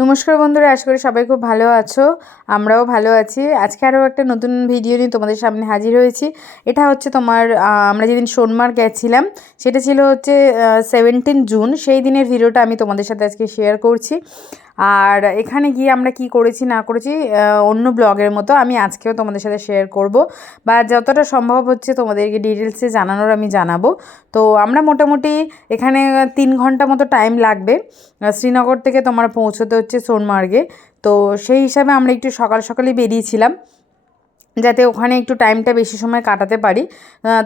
নমস্কার বন্ধুরা, আশা করি সবাই খুব ভালো আছো। আমরাও ভালো আছি। আজকে আরও একটা নতুন ভিডিও নিয়ে তোমাদের সামনে হাজির হয়েছি। এটা হচ্ছে তোমার আমরা যেদিন সোনমার্গ গেছিলাম সেটা ছিল হচ্ছে 17 জুন। সেই দিনের ভিডিওটা আমি তোমাদের সাথে আজকে শেয়ার করছি। আর এখানে গিয়ে আমরা কি করেছি না করেছি অন্য ব্লগের মতো আমি আজকেও তোমাদের সাথে শেয়ার করব, বা যতটা সম্ভব হচ্ছে তোমাদেরকে ডিটেলসে জানানোর আমি জানাবো। তো আমরা মোটামুটি এখানে 3 ঘন্টা মতো টাইম লাগবে শ্রীনগর থেকে তোমার পৌঁছতে হচ্ছে সোনমার্গে। তো সেই হিসাবে আমরা একটু সকাল সকালই বেরিয়েছিলাম যাতে ওখানে একটু টাইমটা বেশি সময় কাটাতে পারি।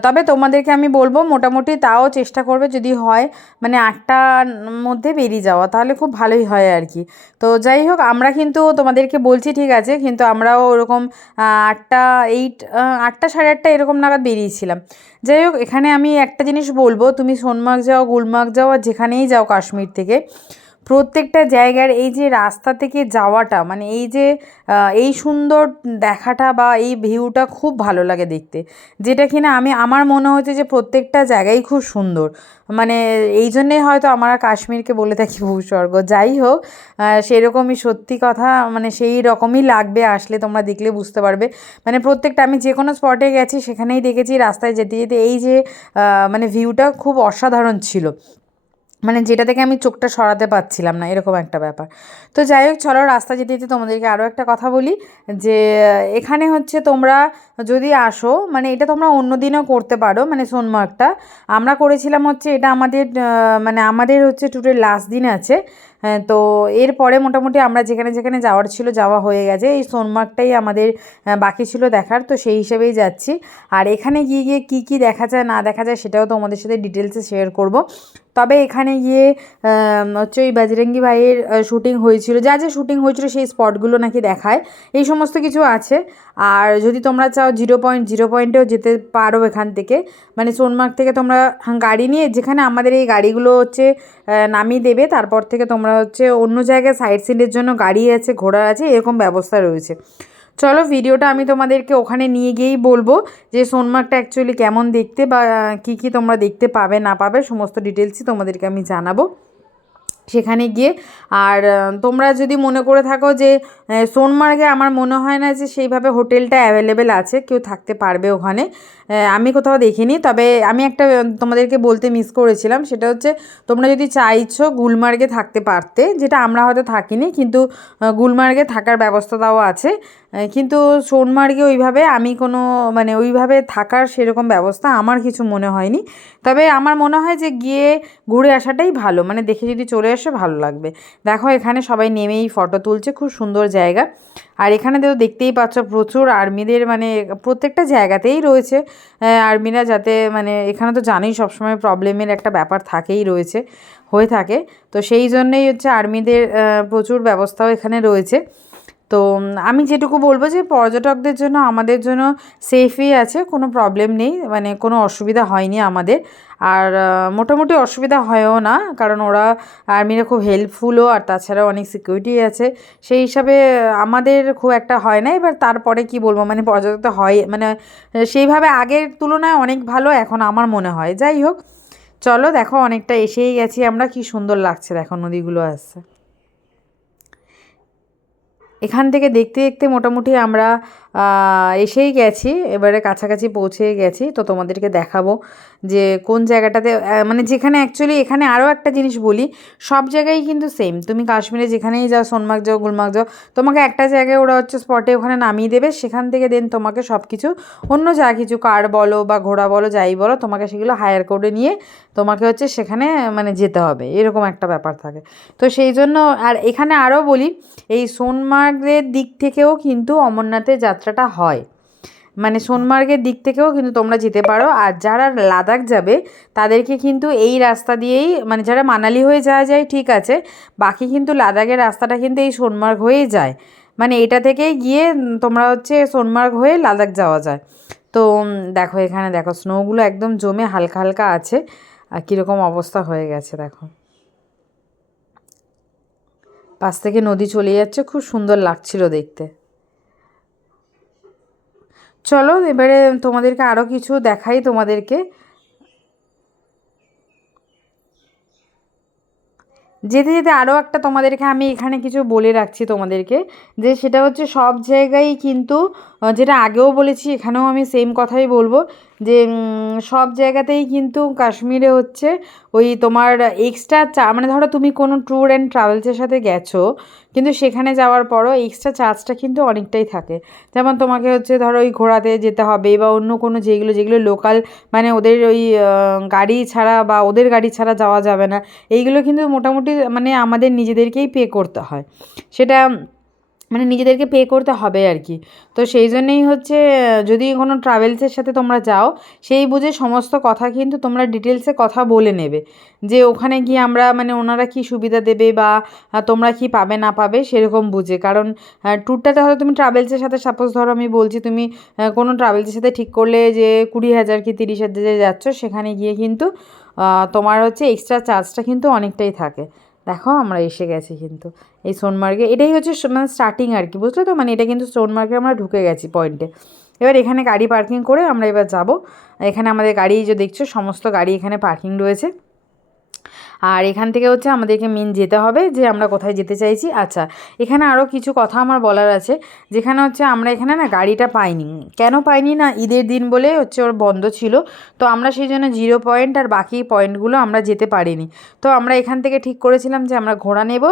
তবে তোমাদেরকে আমি বলবো মোটামুটি তাও চেষ্টা করবে যদি হয় মানে 8টার মধ্যে বেরিয়ে যাওয়া, তাহলে খুব ভালোই হয় আর কি। তো যাই হোক, আমরা কিন্তু তোমাদেরকে বলছি ঠিক আছে, কিন্তু আমরাও ওরকম 8টা 8টা 8:30 এরকম নাগাদ বেরিয়েছিলাম। যাই হোক, এখানে আমি একটা জিনিস বলবো, তুমি সোনমার্গ যাও, গুলমার্গ যাও, আর যেখানেই যাও কাশ্মীর থেকে, প্রত্যেকটা জায়গার এই যে রাস্তা থেকে যাওয়াটা মানে এই যে এই সুন্দর দেখাটা বা এই ভিউটা খুব ভালো লাগে দেখতে, যেটা কিনা আমার মনে হচ্ছে যে প্রত্যেকটা জায়গাই খুব সুন্দর। মানে এই জন্যেই হয়তো আমরা কাশ্মীরকে বলে থাকি ভূস্বর্গ। যাই হোক, সেরকমই সত্যি কথা, মানে সেই রকমই লাগবে, আসলে তোমরা দেখলে বুঝতে পারবে। মানে প্রত্যেকটা আমি যে কোনো স্পটে গেছি সেখানেই দেখেছি রাস্তায় যেতে যেতে এই যে মানে ভিউটা খুব অসাধারণ ছিল, মানে যেটা থেকে আমি চোখটা সরাতে পারছিলাম না, এরকম একটা ব্যাপার। তো যাই হোক, চলো রাস্তা যেতে যেতে তোমাদেরকে আরও একটা কথা বলি যে এখানে হচ্ছে তোমরা যদি আসো, মানে এটা তোমরা অন্য দিনও করতে পারো। মানে সোনমার্গটা আমরা করেছিলাম হচ্ছে এটা আমাদের মানে আমাদের হচ্ছে ট্যুরের লাস্ট দিন আছে। হ্যাঁ, তো এরপরে মোটামুটি আমরা যেখানে যেখানে যাওয়ার ছিল যাওয়া হয়ে গেছে, এই সোনমার্গটাই আমাদের বাকি ছিল দেখার, তো সেই হিসেবেই যাচ্ছি। আর এখানে গিয়ে গিয়ে কী কী দেখা যায় না দেখা যায় সেটাও তোমাদের সাথে ডিটেলসে শেয়ার করব। তবে এখানে গিয়ে হচ্ছে ওই বজরঙ্গি ভাইয়ের শ্যুটিং হয়েছিল, যা যা শ্যুটিং হয়েছিল সেই স্পটগুলো নাকি দেখায়, এই সমস্ত কিছু আছে। আর যদি তোমরা চাও জিরো পয়েন্টেও যেতে পারো এখান থেকে, মানে সোনমার্গ থেকে তোমরা গাড়ি নিয়ে, যেখানে আমাদের এই গাড়িগুলো হচ্ছে নামিয়ে দেবে, তারপর থেকে তোমরা হচ্ছে অন্য জায়গায় সাইড সিনের জন্য গাড়ি আছে, ঘোড়া আছে, এরকম ব্যবস্থা রয়েছে। চলো ভিডিওটা আমি তোমাদেরকে ওখানে নিয়ে গিয়েই বলবো যে সোনমার্গটা অ্যাকচুয়ালি কেমন দেখতে, বা কী কী তোমরা দেখতে পাবে না পাবে সমস্ত ডিটেলসই তোমাদেরকে আমি জানাবো সেখানে গিয়ে। আর তোমরা যদি মনে করে থাকো যে সোনমার্গে, আমার মনে হয় না যে সেইভাবে হোটেলটা অ্যাভেলেবেল আছে, কেউ থাকতে পারবে ওখানে, আমি কোথাও দেখিনি। তবে আমি একটা তোমাদেরকে বলতে মিস করেছিলাম, সেটা হচ্ছে তোমরা যদি চাইছো গুলমার্গে থাকতে পারতে, যেটা আমরা হয়তো থাকিনি, কিন্তু গুলমার্গে থাকার ব্যবস্থাটাও আছে। কিন্তু সোনমার্গে ওইভাবে আমি কোনো মানে ওইভাবে থাকার সেরকম ব্যবস্থা আমার কিছু মনে হয়নি। তবে আমার মনে হয় যে গিয়ে ঘুরে আসাটাই ভালো, মানে দেখে যদি চলে আসে ভালো লাগবে। দেখো এখানে সবাই নেমেই ফটো তুলছে, খুব সুন্দর জায়গা। আর এখানে তো দেখতেই পাচ্ছ প্রচুর আর্মিদের, মানে প্রত্যেকটা জায়গাতেই রয়েছে আর্মিরা, যাতে মানে এখানে তো জানোই সবসময় প্রবলেমের একটা ব্যাপার থাকেই রয়েছে, হয়ে থাকে। তো সেই জন্যেই হচ্ছে আর্মিদের প্রচুর ব্যবস্থাও এখানে রয়েছে। তো আমি যেটুকু বলবো যে পর্যটকদের জন্য আমাদের জন্য সেফই আছে, কোনো প্রবলেম নেই, মানে কোনো অসুবিধা হয়নি আমাদের। আর মোটামুটি অসুবিধা হয়ও না, কারণ ওরা আর্মিরা খুব হেল্পফুলও, আর তাছাড়াও অনেক সিকিউরিটি আছে, সেই হিসাবে আমাদের খুব একটা হয় না। এবার তারপরে কি বলবো, মানে পর্যটক তো হয়, মানে সেইভাবে আগের তুলনায় অনেক ভালো এখন আমার মনে হয়। যাই হোক, চলো দেখো অনেকটা এসেই গেছি আমরা, কি সুন্দর লাগছে দেখো নদীগুলো আসছে এখান থেকে দেখতে দেখতে। মোটামুটি আমরা এসেই গেছি, এবারে কাছাকাছি পৌঁছে গেছি। তো তোমাদেরকে দেখাবো যে কোন জায়গাটাতে মানে যেখানে অ্যাকচুয়ালি এখানে আরও একটা জিনিস বলি, সব জায়গায় কিন্তু সেম, তুমি কাশ্মীরে যেখানেই যাও, সোনমার্গ যাও, গুলমার্গ যাও, তোমাকে একটা জায়গায় ওরা হচ্ছে স্পটে ওখানে নামিয়ে দেবে, সেখান থেকে দেন তোমাকে সব কিছু অন্য যা কিছু কার বলো বা ঘোড়া বলো যাই বলো, তোমাকে সেগুলো হায়ার করে নিয়ে তোমাকে হচ্ছে সেখানে মানে যেতে হবে, এরকম একটা ব্যাপার থাকে। তো সেই জন্য, আর এখানে আরও বলি, এই সোনমার্গের দিক থেকেও কিন্তু অমরনাথের যাত্রাটা হয়, মানে সোনমার্গের দিক থেকেও কিন্তু তোমরা যেতে পারো। আর যারা লাদাখ যাবে তাদেরকে কিন্তু এই রাস্তা দিয়েই, মানে যারা মানালি হয়ে যাওয়া যায় ঠিক আছে, বাকি কিন্তু লাদাখের রাস্তাটা কিন্তু এই সোনমার্গ হয়েই যায়, মানে এটা থেকেই গিয়ে তোমরা হচ্ছে সোনমার্গ হয়ে লাদাখ যাওয়া যায়। তো দেখো এখানে দেখো স্নোগুলো একদম জমে হালকা হালকা আছে, আর কীরকম অবস্থা হয়ে গেছে দেখো, পাশ থেকে নদী চলে যাচ্ছে, খুব সুন্দর লাগছিল দেখতে। চলো এবারে তোমাদেরকে আরও কিছু দেখাই তোমাদেরকে। যেতে যেতে আরও একটা তোমাদেরকে আমি এখানে কিছু বলে রাখছি তোমাদেরকে, যে সেটা হচ্ছে সব জায়গায় কিন্তু যেটা আগেও বলেছি এখানেও আমি সেম কথাই বলবো, যে সব জায়গাতেই কিন্তু কাশ্মীরে হচ্ছে ওই তোমার এক্সট্রা মানে ধরো তুমি কোনো ট্যুর অ্যান্ড ট্রাভেলসের সাথে গেছো, কিন্তু সেখানে যাওয়ার পরও এক্সট্রা চার্জটা কিন্তু অনেকটাই থাকে। যেমন তোমাকে হচ্ছে ধরো ওই ঘোরাতে যেতে হবে বা অন্য কোনো যেগুলো যেগুলো লোকাল, মানে ওদের ওই গাড়ি ছাড়া বা ওদের গাড়ি ছাড়া যাওয়া যাবে না, এইগুলো কিন্তু মোটামুটি মানে আমাদের নিজেদেরকেই পে করতে হয়, সেটা মানে নিজেদেরকে পে করতে হবে আর কি। তো সেই জন্যেই হচ্ছে যদি কোনো ট্রাভেলসের সাথে তোমরা যাও, সেই বুঝে সমস্ত কথা কিন্তু তোমরা ডিটেলসে কথা বলে নেবে, যে ওখানে গিয়ে আমরা মানে ওনারা কি সুবিধা দেবে বা তোমরা কি পাবে না পাবে সেরকম বুঝে। কারণ ট্যুরটাতে হয়তো তুমি ট্রাভেলসের সাথে, সাপোজ ধরো আমি বলছি তুমি কোনো ট্রাভেলসের সাথে ঠিক করলে যে 20,000 কি 30,000 যাচ্ছ, সেখানে গিয়ে কিন্তু তোমার হচ্ছে এক্সট্রা চার্জটা কিন্তু অনেকটাই থাকে। দেখো আমরা এসে গেছি কিন্তু এই সোনমার্গে, এটাই হচ্ছে মানে স্টার্টিং আর কি, বুঝলে তো, মানে এটা কিন্তু সোনমার্গে আমরা ঢুকে গেছি পয়েন্টে। এবার এখানে গাড়ি পার্কিং করে আমরা এবার যাব। এখানে আমাদের গাড়ি যে দেখছো সমস্ত গাড়ি এখানে পার্কিং রয়েছে। আর এখান থেকে হচ্ছে আমাদেরকে মেন যেতে হবে যে আমরা কোথায় যেতে চাইছি। আচ্ছা, এখানে আরও কিছু কথা আমার বলার আছে, যেখানে হচ্ছে আমরা এখানে না গাড়িটা পাইনি। কেন পাইনি না, ঈদের দিন বলে হচ্ছে ওর বন্ধ ছিল, তো আমরা সেই জন্য 0 পয়েন্ট আর বাকি পয়েন্টগুলো আমরা যেতে পারিনি। তো আমরা এখান থেকে ঠিক করেছিলাম যে আমরা ঘোড়া নেব,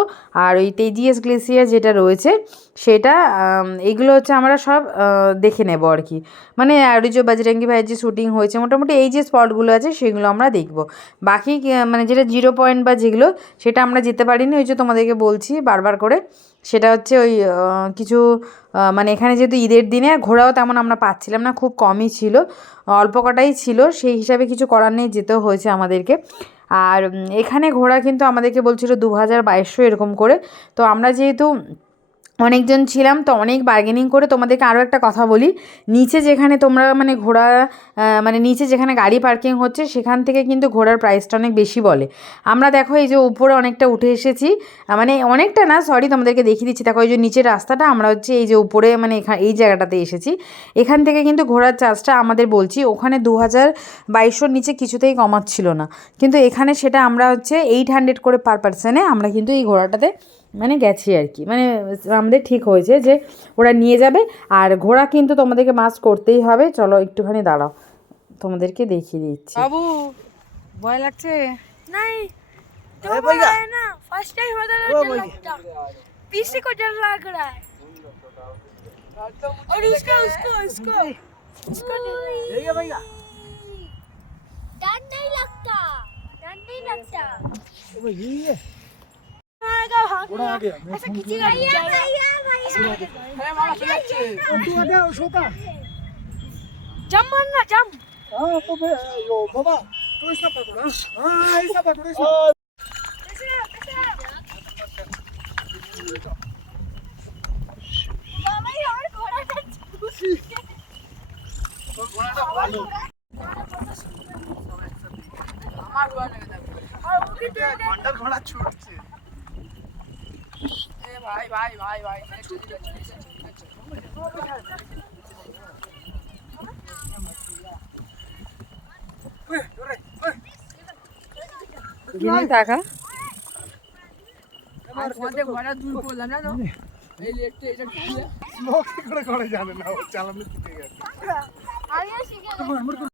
আর ওই তেজিয়াস গ্লেসিয়ার যেটা রয়েছে সেটা, এইগুলো হচ্ছে আমরা সব দেখে নেব আর কি। মানে আর ওই যে বজরঙ্গি ভাইয়ের যে শ্যুটিং হয়েছে মোটামুটি এই যে স্পটগুলো আছে সেগুলো আমরা দেখব। বাকি মানে যেটা 0 পয়েন্ট বা যেগুলো, সেটা আমরা যেতে পারিনি। ওই যে তোমাদেরকে বলছি বারবার করে, সেটা হচ্ছে ওই কিছু মানে এখানে যেহেতু ঈদের দিনে ঘোরাও তেমন আমরা পাচ্ছিলাম না, খুব কমই ছিল, অল্প কটাই ছিল, সেই হিসাবে কিছু করার নেই, যেতেও হয়েছে আমাদেরকে। আর এখানে ঘোরা কিন্তু আমাদেরকে বলছিল 2,200 এরকম করে। তো আমরা যেহেতু অনেকজন ছিলাম, তো অনেক বার্গেনিং করে, তোমাদেরকে আরও একটা কথা বলি, নিচে যেখানে তোমরা মানে ঘোড়া মানে নিচে যেখানে গাড়ি পার্কিং হচ্ছে সেখান থেকে কিন্তু ঘোড়ার প্রাইসটা অনেক বেশি বলে। আমরা দেখো এই যে উপরে অনেকটা উঠে এসেছি, মানে অনেকটা না, সরি তোমাদেরকে দেখিয়ে দিচ্ছি, দেখো এই যে নিচের রাস্তাটা, আমরা হচ্ছে এই যে উপরে মানে এই জায়গাটাতে এসেছি। এখান থেকে কিন্তু ঘোড়ার চার্জটা আমাদের বলছি ওখানে 2,200 নিচে কিছুতেই কমাচ্ছিল না, কিন্তু এখানে সেটা আমরা হচ্ছে 800 করে পার পার্সনে আমরা কিন্তু এই ঘোড়াটাতে মানে গেছি আর কি। মানে আমাদের ঠিক হয়েছে যে ওরা নিয়ে যাবে, আর ঘোড়া কিন্তু তোমাদেরকে মাস্ক করতেই হবে। চলো একটুখানি দাঁড়াও, তোমাদেরকে দেখিয়ে দিচ্ছি। বাবু ভয় লাগছে? नहीं तो बोला है ना फर्स्ट टाइम होता है डर लगता, पीछे को डर लग रहा है, और उसको उसको उसको उसको भैया भैया डर नहीं लगता, डर नहीं लगता। वो ये उड़ा गया ऐसा खींचेगा भैया अरे मामा चलाচ্ছে तू आ गया शोका जंप मारना जंप। हां तो यो बाबा तो इसका पकड़ो, हां ऐसा पकड़ो इसको बाबा यार घोड़ाটা ঘোড়াটা ভালো আমার ঘোড়া লাগে আর ওকে ঘন্টার ঘোড়া ছুটছে। ए भाई भाई भाई भाई টাকা আর তোমাদের ঘোড়া দূর করলাম না তো এই লেটে এটা স্লো কি করে জানে না, ও চালানো শিখে গেছে। আমিও শিখে গেছি।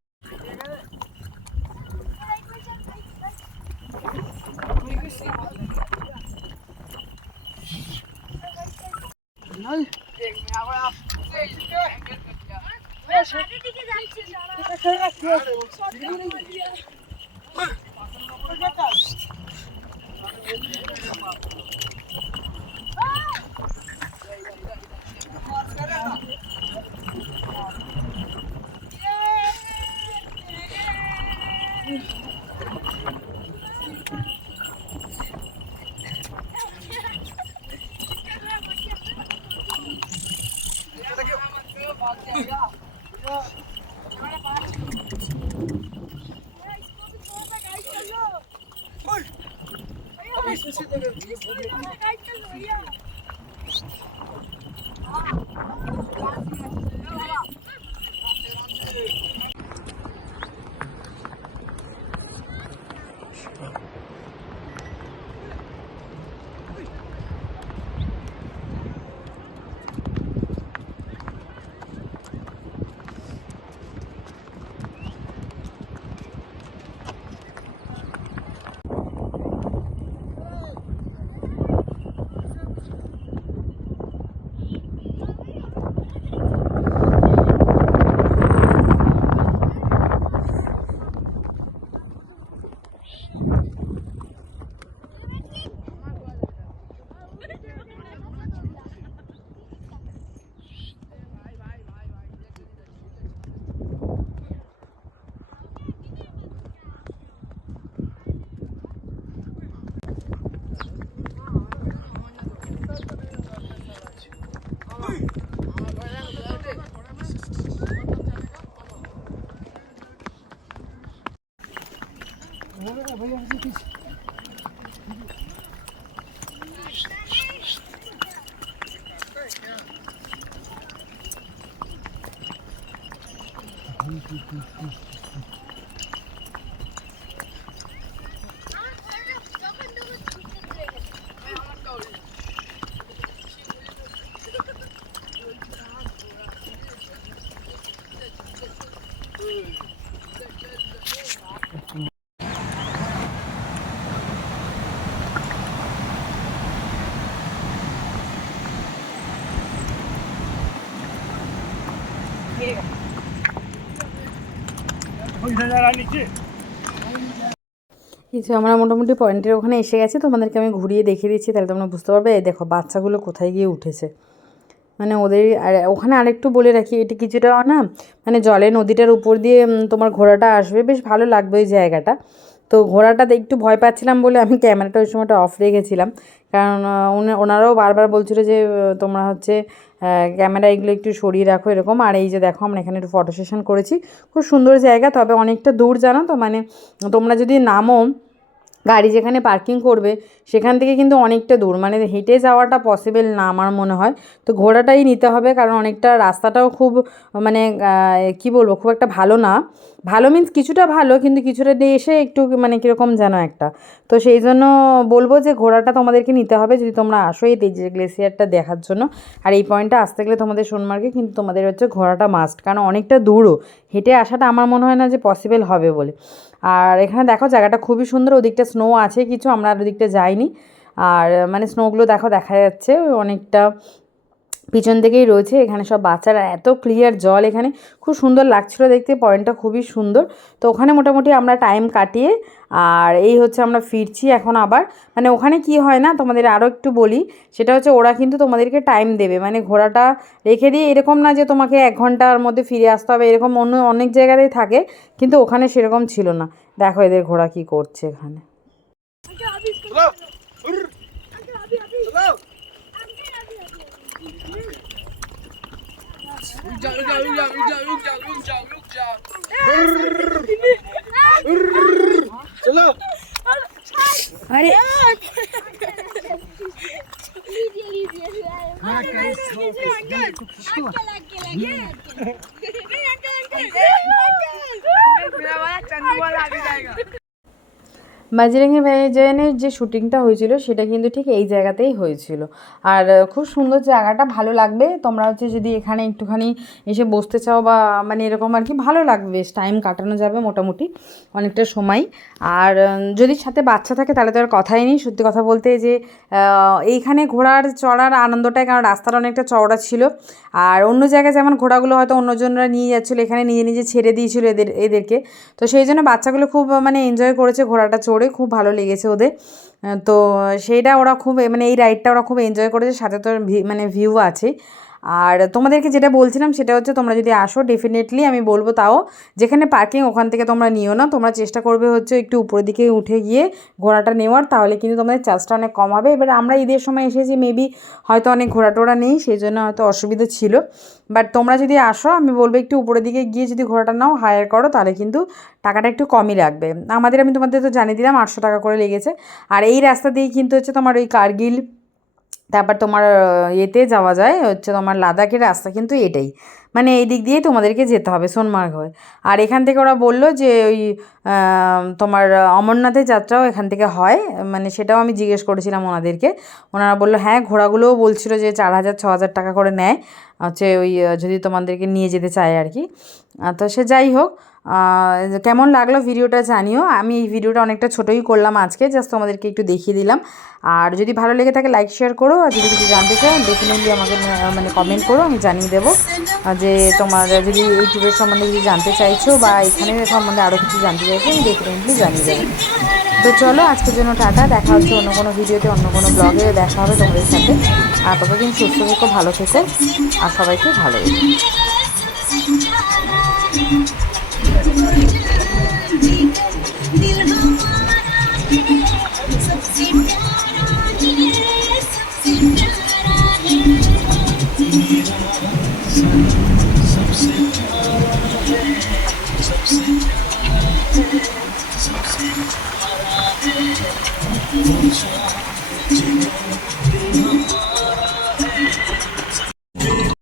কিছু আমরা মোটামুটি পয়েন্টের ওখানে এসে গেছি, তোমাদেরকে আমি ঘুরিয়ে দেখিয়ে দিচ্ছি, তাহলে তোমরা বুঝতে পারবে। এই দেখো বাচ্চাগুলো কোথায় গিয়ে উঠেছে, মানে ওদের আর ওখানে আরেকটু বলে রাখি, এটি কিছুটা না মানে জলে নদীটার উপর দিয়ে তোমার ঘোড়াটা আসবে, বেশ ভালো লাগবে ওই জায়গাটা। তো ঘোড়াটাতে একটু ভয় পাচ্ছিলাম বলে আমি ক্যামেরাটা ওই সময়টা অফ রেখেছিলাম, কারণ ওনারাও বারবার বলছিল যে তোমরা হচ্ছে ক্যামেরা এগুলো একটু সরিয়ে রাখো এরকম। আর এই যে দেখো আমরা এখানে একটু ফটো সেশন করেছি, খুব সুন্দর জায়গা, তবে অনেকটা দূর জানো তো, মানে তোমরা যদি নামো গাড়ি যেখানে পার্কিং করবে সেখান থেকে কিন্তু অনেকটা দূর, মানে হেঁটে যাওয়াটা পসিবল না আমার মনে হয়। তো ঘোড়াটাই নিতে হবে, কারণ অনেকটা রাস্তাটাও খুব মানে কি বলবো, খুব একটা ভালো না। ভালো মিন্স কিছুটা ভালো, কিন্তু কিছুটা দিয়ে এসে একটু মানে কীরকম যেন একটা। তো সেই জন্য বলবো যে ঘোড়াটা তোমাদেরকে নিতে হবে যদি তোমরা আসো এই তেজের গ্লেসিয়ারটা দেখার জন্য। আর এই পয়েন্টটা আসতে গেলে তোমাদের সোনমার্গে কিন্তু তোমাদের হচ্ছে ঘোড়াটা মাস্ট, কারণ অনেকটা দূরও, হেঁটে আসাটা আমার মনে হয় না যে পসিবল হবে বলে। আর এখানে দেখো জায়গাটা খুবই সুন্দর, ওদিকটা স্নো আছে কিছু, আমরা আর ওদিকটা যাইনি। আর মানে স্নোগুলো দেখো দেখা যাচ্ছে অনেকটা পিছন থেকেই রয়েছে। এখানে সব বাচ্চারা, এত ক্লিয়ার জল, এখানে খুব সুন্দর লাগছিল দেখতে, পয়েন্টটা খুবই সুন্দর। তো ওখানে মোটামুটি আমরা টাইম কাটিয়ে আর এই হচ্ছে আমরা ফিরছি এখন আবার। মানে ওখানে কি হয় না, তোমাদের আরও একটু বলি, সেটা হচ্ছে ওরা কিন্তু তোমাদেরকে টাইম দেবে, মানে ঘোড়াটা রেখে দিয়ে এরকম না যে তোমাকে 1 ঘন্টার মধ্যে ফিরে আসতে হবে, এরকম অনেক জায়গাতেই থাকে, কিন্তু ওখানে সেরকম ছিল না। দেখো এদের ঘোড়া কি করছে এখানে। चलो अरे বাজরঙ্গি ভাইজানের যে শ্যুটিংটা হয়েছিল সেটা কিন্তু ঠিক এই জায়গাতেই হয়েছিল। আর খুব সুন্দর জায়গাটা, ভালো লাগবে। তোমরা হচ্ছে যদি এখানে একটুখানি এসে বসতে চাও বা মানে এরকম আর কি, ভালো লাগবে, বেশ টাইম কাটানো যাবে মোটামুটি অনেকটা সময়। আর যদি সাথে বাচ্চা থাকে তাহলে তো আর কথাই নেই। সত্যি কথা বলতে যে এইখানে ঘোড়ার চড়ার আনন্দটাই, কারণ রাস্তাটা অনেকটা চওড়া ছিল। আর অন্য জায়গায় যেমন ঘোড়াগুলো হয়তো অন্যজনরা নিয়ে যাচ্ছিলো, এখানে নিজে নিজে ছেড়ে দিয়েছিল এদেরকে। তো সেই জন্য বাচ্চাগুলো খুব মানে এনজয় করেছে ঘোড়াটা চড়ে, খুব ভালো লেগেছে ওদের। তো সেইটা ওরা খুব মানে এই রাইডটা ওরা খুব এনজয় করেছে, সাথে তো মানে ভিউ আছে। আর তোমাদেরকে যেটা বলছিলাম সেটা হচ্ছে তোমরা যদি আসো ডেফিনেটলি আমি বলবো, তাও যেখানে পার্কিং ওখান থেকে তোমরা নিও না, তোমরা চেষ্টা করবে হচ্ছে একটু উপরের দিকে উঠে গিয়ে ঘোড়াটা নেওয়ার, তাহলে কিন্তু তোমাদের চার্জটা অনেক কম হবে। এবার আমরা ঈদের সময় এসেছি, মেবি হয়তো অনেক ঘোড়া টোড়া নেই, সেই জন্য হয়তো অসুবিধা ছিল। বাট তোমরা যদি আসো আমি বলবো একটু উপরের দিকে গিয়ে যদি ঘোড়াটা নাও হায়ার করো, তাহলে কিন্তু টাকাটা একটু কমই লাগবে। আমি তোমাদের তো জানিয়ে দিলাম 800 টাকা করে লেগেছে। আর এই রাস্তা দিয়েই কিন্তু হচ্ছে তোমার ওই কার্গিল, তারপর তোমার এতে যাওয়া যায় হচ্ছে তোমার লাদাখের রাস্তা কিন্তু এটাই, মানে এই দিক দিয়েই তোমাদেরকে যেতে হবে সোনমার্গ হয়ে। আর এখান থেকে ওরা বললো যে ওই তোমার অমরনাথের যাত্রাও এখান থেকে হয়, মানে সেটাও আমি জিজ্ঞেস করেছিলাম ওনাদেরকে। ওনারা বললো হ্যাঁ, ঘোড়াগুলোও বলছিল যে 4000-6000 টাকা করে নেয় হচ্ছে ওই যদি তোমাদেরকে নিয়ে যেতে চায় আর কি। তো সে যাই হোক, কেমন লাগলো ভিডিওটা জানিও। আমি এই ভিডিওটা অনেকটা ছোটোই করলাম আজকে, জাস্ট তোমাদেরকে একটু দেখিয়ে দিলাম। আর যদি ভালো লেগে থাকে লাইক শেয়ার করো, আর যদি কিছু জানতে চাও ডেফিনেটলি আমাকে মানে কমেন্ট করো, আমি জানিয়ে দেবো। যে তোমার যদি এই ট্যুরের সম্বন্ধে যদি জানতে চাইছো বা এখানের সম্বন্ধে আরও কিছু জানতে চাইছো, আমি ডেফিনেটলি জানিয়ে দেবো। তো চলো আজকের জন্য টাটা, দেখা হচ্ছে অন্য কোনো ভিডিওতে, অন্য কোনো ব্লগে দেখা হবে তোমাদের সাথে। আর ততদিন সুস্থ থেকো, ভালো থেকো, আর সবাইকে ভালো রেখো। सबसे জীবন